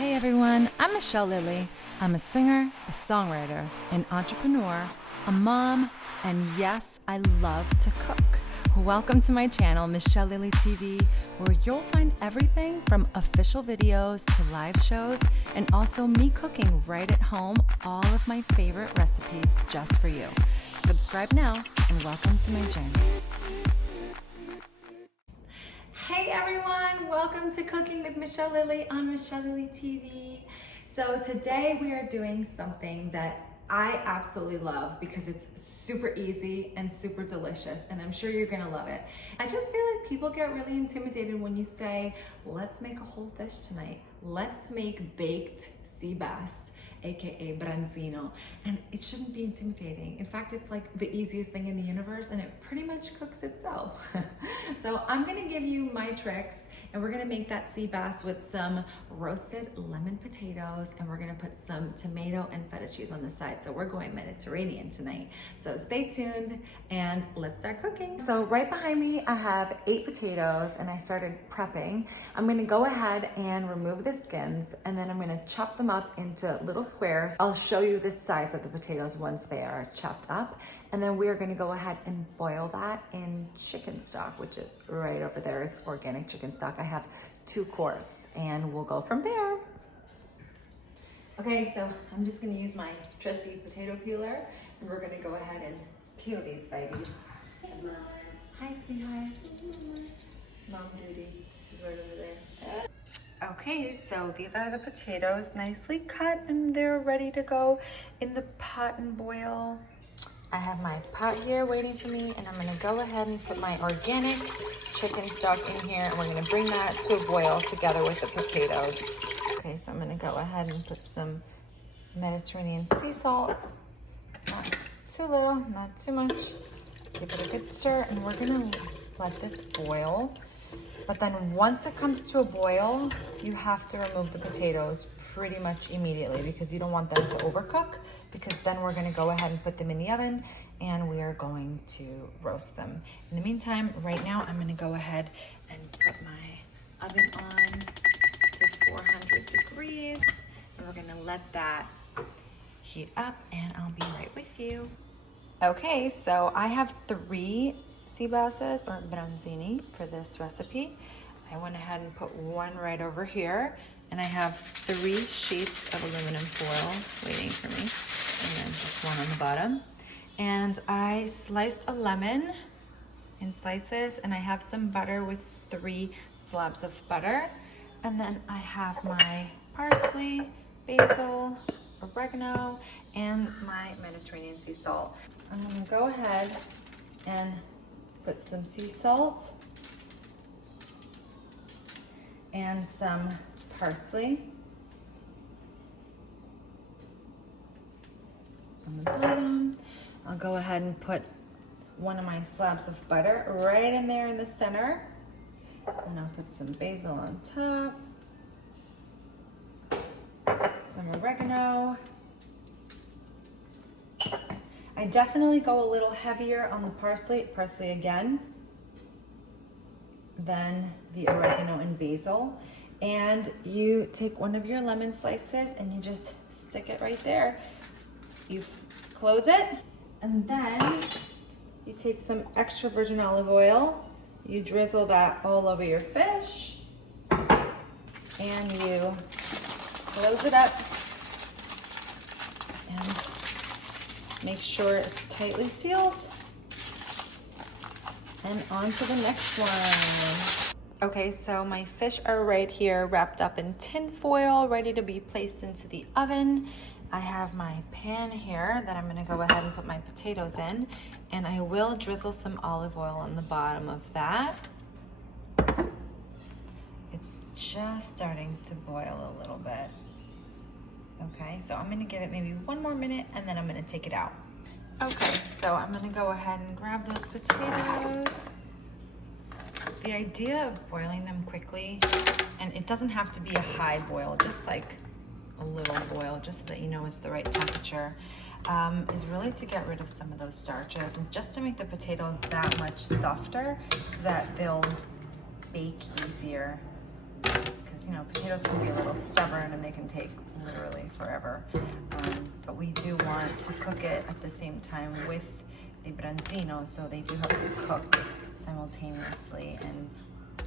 Hey everyone, I'm Michelle Lilly. I'm a singer, a songwriter, an entrepreneur, a mom, and yes, I love to cook. Welcome to my channel, Michelle Lilly TV, where you'll find everything from official videos to live shows, and also me cooking right at home all of my favorite recipes just for you. Subscribe now, and welcome to my journey. Hey everyone, welcome to Cooking with Michelle Lilly on Michelle Lilly TV. So today we are doing something that I absolutely love because it's super easy and super delicious, and I'm sure you're gonna love it. I just feel like people get really intimidated when you say, let's make a whole fish tonight. Let's make baked sea bass, aka branzino, and it shouldn't be intimidating. In fact, it's like the easiest thing in the universe, and it pretty much cooks itself. So I'm gonna give you my tricks, and we're gonna make that sea bass with some roasted lemon potatoes, and we're gonna put some tomato and feta cheese on the side. So we're going Mediterranean tonight. So stay tuned and let's start cooking. So right behind me, I have 8 potatoes, and I started prepping. I'm gonna go ahead and remove the skins, and then I'm gonna chop them up into little squares. I'll show you the size of the potatoes once they are chopped up. And then we're gonna go ahead and boil that in chicken stock, which is right over there. It's organic chicken stock. I have 2 quarts, and we'll go from there. Okay, so I'm just gonna use my trusty potato peeler, and we're gonna go ahead and peel these babies. Hi, sweetheart. Mom duties. She's right over there. Okay, so these are the potatoes, nicely cut, and they're ready to go in the pot and boil. I have my pot here waiting for me, and I'm gonna go ahead and put my organic chicken stock in here, and we're gonna bring that to a boil together with the potatoes. Okay, so I'm gonna go ahead and put some Mediterranean sea salt. Not too little, not too much. Give it a good stir, and we're gonna let this boil. But then once it comes to a boil, you have to remove the potatoes pretty much immediately because you don't want them to overcook, because then we're gonna go ahead and put them in the oven and we are going to roast them. In the meantime, right now, I'm gonna go ahead and put my oven on to 400 degrees, and we're gonna let that heat up, and I'll be right with you. Okay, so I have 3 sea basses or branzini for this recipe. I went ahead and put one right over here, and I have 3 sheets of aluminum foil waiting for me, and then just one on the bottom. And I sliced a lemon in slices, and I have some butter with 3 slabs of butter. And then I have my parsley, basil, oregano, and my Mediterranean sea salt. I'm gonna go ahead and put some sea salt and some parsley on the bottom. I'll go ahead and put one of my slabs of butter right in there in the center. And I'll put some basil on top, some oregano. I definitely go a little heavier on the parsley again, than the oregano and basil. And you take one of your lemon slices and you just stick it right there. You close it, and then you take some extra virgin olive oil, you drizzle that all over your fish, and you close it up and make sure it's tightly sealed. And on to the next one. Okay, so my fish are right here wrapped up in tin foil, ready to be placed into the oven. I have my pan here that I'm gonna go ahead and put my potatoes in, and I will drizzle some olive oil on the bottom of that. It's just starting to boil a little bit. Okay, so I'm gonna give it maybe 1 more minute, and then I'm gonna take it out. Okay, so I'm gonna go ahead and grab those potatoes. The idea of boiling them quickly, and it doesn't have to be a high boil, just like a little boil, just so that you know it's the right temperature, is really to get rid of some of those starches and just to make the potato that much softer so that they'll bake easier. Because, you know, potatoes can be a little stubborn and they can take literally forever. But we do want to cook it at the same time with the branzino, so they do have to cook simultaneously and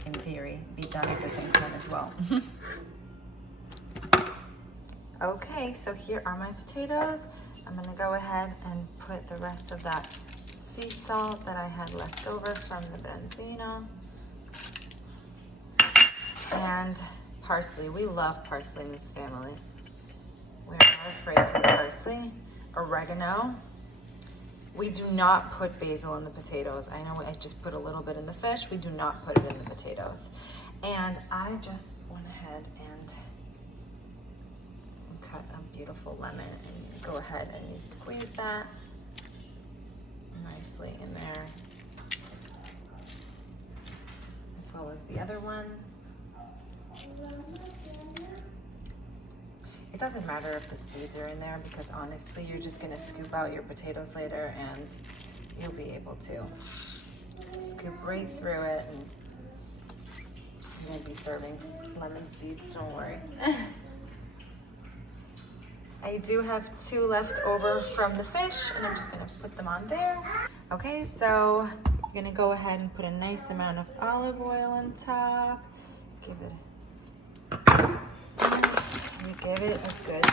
in theory be done at the same time as well. Okay, so here are my potatoes. I'm gonna go ahead and put the rest of that sea salt that I had left over from the branzino. And parsley. We love parsley in this family. We're not afraid to use parsley. Oregano. We do not put basil in the potatoes. I know I just put a little bit in the fish. We do not put it in the potatoes. And I just went ahead and cut a beautiful lemon, and go ahead and you squeeze that nicely in there, as well as the other one. It doesn't matter if the seeds are in there, because honestly, you're just gonna scoop out your potatoes later and you'll be able to scoop right through it, and you're gonna be serving lemon seeds, don't worry. I do have 2 left over from the fish, and I'm just gonna put them on there. Okay, so I'm gonna go ahead and put a nice amount of olive oil on top. Give it a good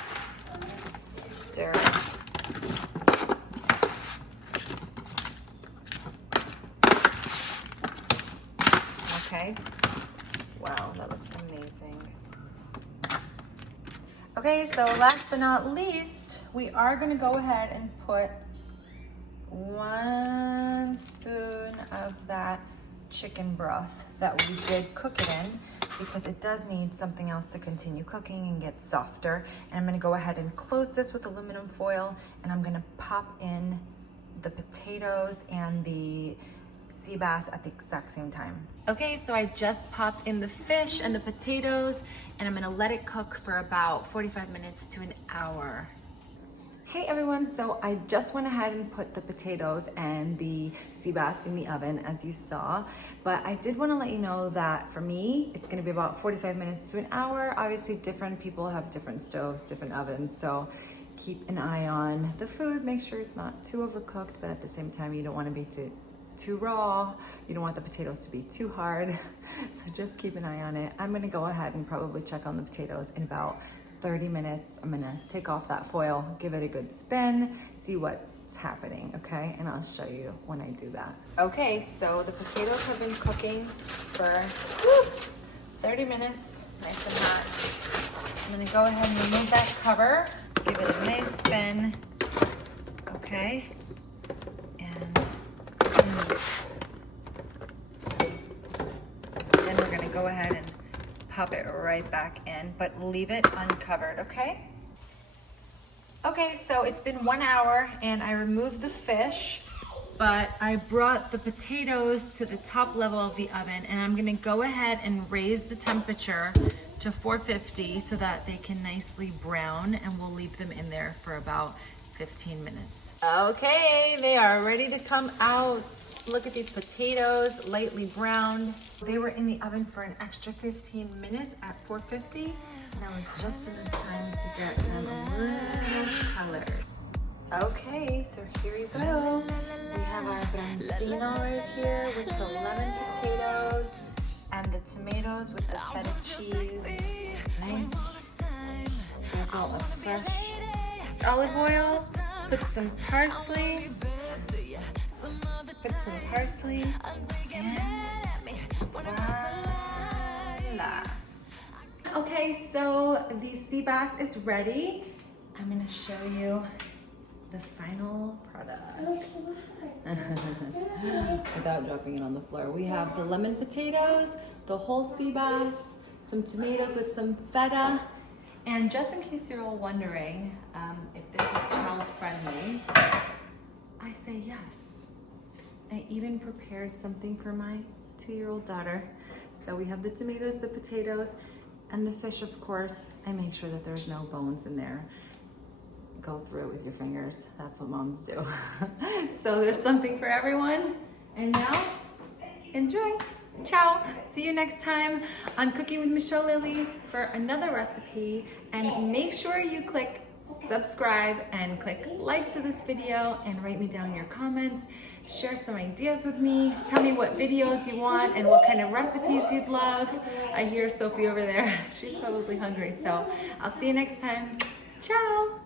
stir. Okay. Wow, that looks amazing. Okay, so last but not least, we are gonna go ahead and put 1 spoon of that chicken broth that we did cook it in, because it does need something else to continue cooking and get softer. And I'm gonna go ahead and close this with aluminum foil, and I'm gonna pop in the potatoes and the sea bass at the exact same time. Okay, so I just popped in the fish and the potatoes, and I'm gonna let it cook for about 45 minutes to an hour. Hey everyone, so I just went ahead and put the potatoes and the sea bass in the oven, as you saw, but I did want to let you know that for me, it's going to be about 45 minutes to an hour. Obviously, different people have different stoves, different ovens, so keep an eye on the food. Make sure it's not too overcooked, but at the same time, you don't want to be too raw. You don't want the potatoes to be too hard, so just keep an eye on it. I'm going to go ahead and probably check on the potatoes in about 30 minutes. I'm gonna take off that foil, give it a good spin, see what's happening, okay? And I'll show you when I do that. Okay, so the potatoes have been cooking for 30 minutes, nice and hot. I'm gonna go ahead and remove that cover, give it a nice spin, okay? And then we're gonna go ahead and pop it right back in, but leave it uncovered, okay? Okay, so it's been 1 hour and I removed the fish, but I brought the potatoes to the top level of the oven, and I'm gonna go ahead and raise the temperature to 450 so that they can nicely brown, and we'll leave them in there for about 15 minutes. Okay, they are ready to come out. Look at these potatoes, lightly browned. They were in the oven for an extra 15 minutes at 450, and I was just in time to get them a little colored. Okay, so here you go. We have our branzino right here with the lemon potatoes and the tomatoes with the feta cheese. Nice drizzle of fresh olive oil. Put some parsley. And voila. Okay, so the sea bass is ready. I'm gonna show you the final product. Without dropping it on the floor. We have the lemon potatoes, the whole sea bass, some tomatoes with some feta. And just in case you're all wondering if this is child friendly, I say yes. I even prepared something for my 2-year-old daughter. So we have the tomatoes, the potatoes, and the fish, of course. I make sure that there's no bones in there. Go through it with your fingers. That's what moms do. So there's something for everyone. And now, enjoy. Ciao. See you next time on Cooking with Michelle Lily for another recipe. And make sure you click subscribe and click like to this video and write me down your comments. Share some ideas with me. Tell me what videos you want and what kind of recipes you'd love. I hear Sophie over there. She's probably hungry. So I'll see you next time. Ciao.